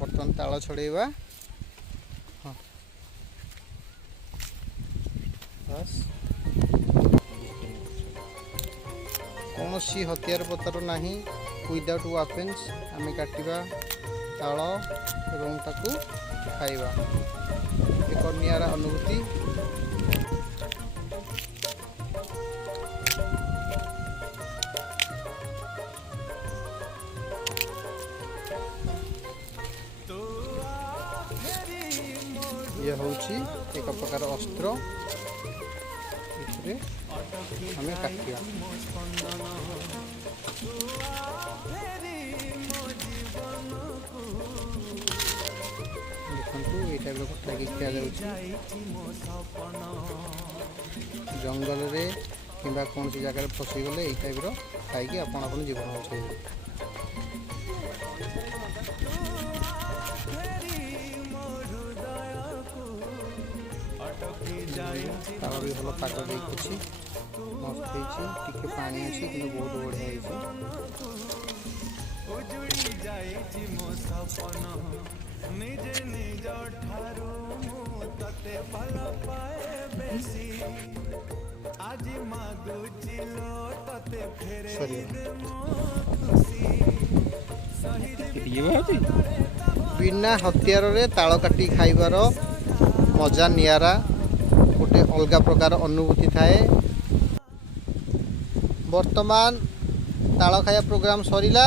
बर्तमान ताल छड़ेवा। हाँ बस कौन सी हथियार पतर नहीं विदाउट वेपन्स आम काटिबा ताल एवं ताकू खाइबा एक नियारा अनुभूति। यह होची एक प्रकार अस्त्र इसरे हमें काटिया। देखु ये टाइप कटाई खिया जंगल रे किंबा कौन सी जगह फसी गले ये टाइप खाई आपन अपन जीवन बचाइबे। ताल भी भल पाग देखी मस्त टे पानी अच्छी कि बहुत बढ़िया बिना हथियार रे ताल काटी खाइबार मजा नियारा गोटे अलग प्रकार अनुभूति थाए। वर्तमान ताल खाया प्रोग्राम सरिला।